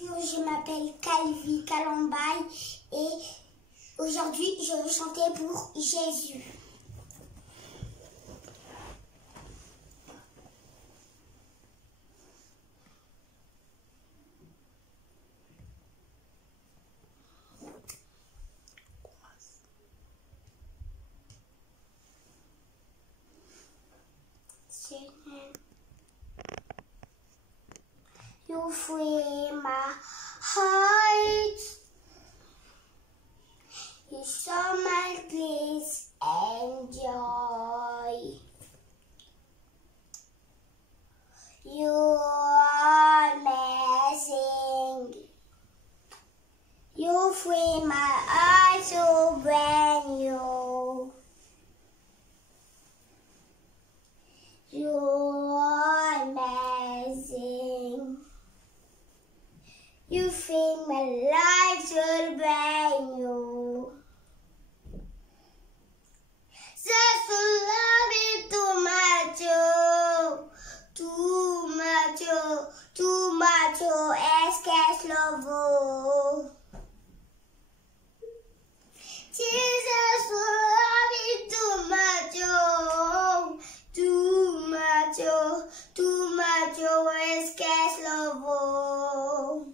Je m'appelle Calvie, Kalambayi et aujourd'hui je vais chanter pour Jésus. You free my heart. You show my peace and joy. You are amazing. You free my heart so brand new. You are amazing. You free my life so brand new. Just love it too much, too much, too much, es que es lobo. Jesus love it too much, too much, too much, es que es lobo.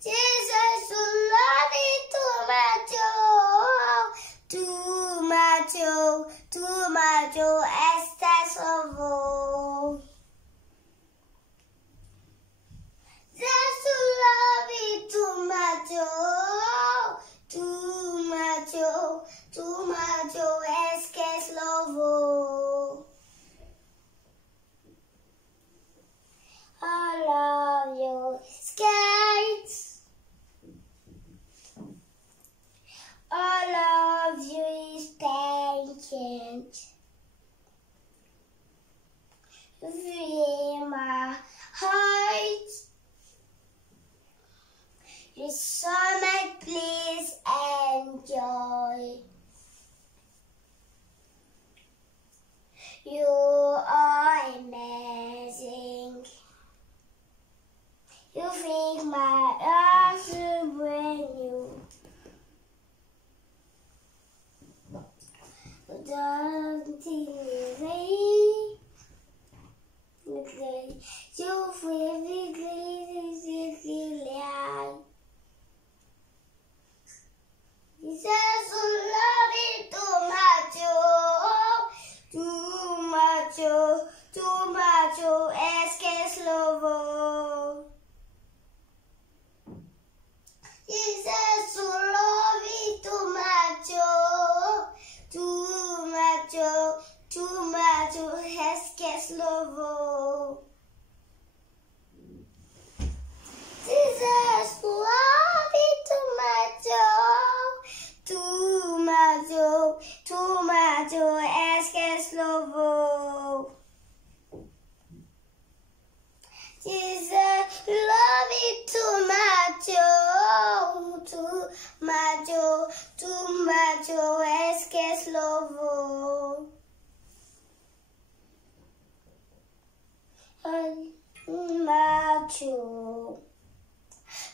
Jesus love it too much, too much, too much, estás lobo. Jesus love it too much, too much, too much, es que es lobo. I love your skates. All of you is patient. Free my heart. You so much peace and joy. You are amazing. You make my heart so brand new. Don't you feel Jesus love it too much, too much, too much, es que es lobo. Jesus love it too much, too much, too much, es que es lobo. Jesus love it too much, too much, too much, es que es lobo. Jesus love it too much, too much, too much, es que es lobo. Macho,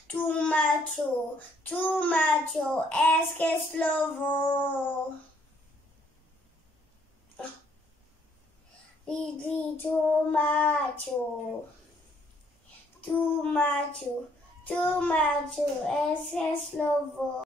too macho, too macho, es que es lobo. Too macho, too macho, too macho, es que es lobo.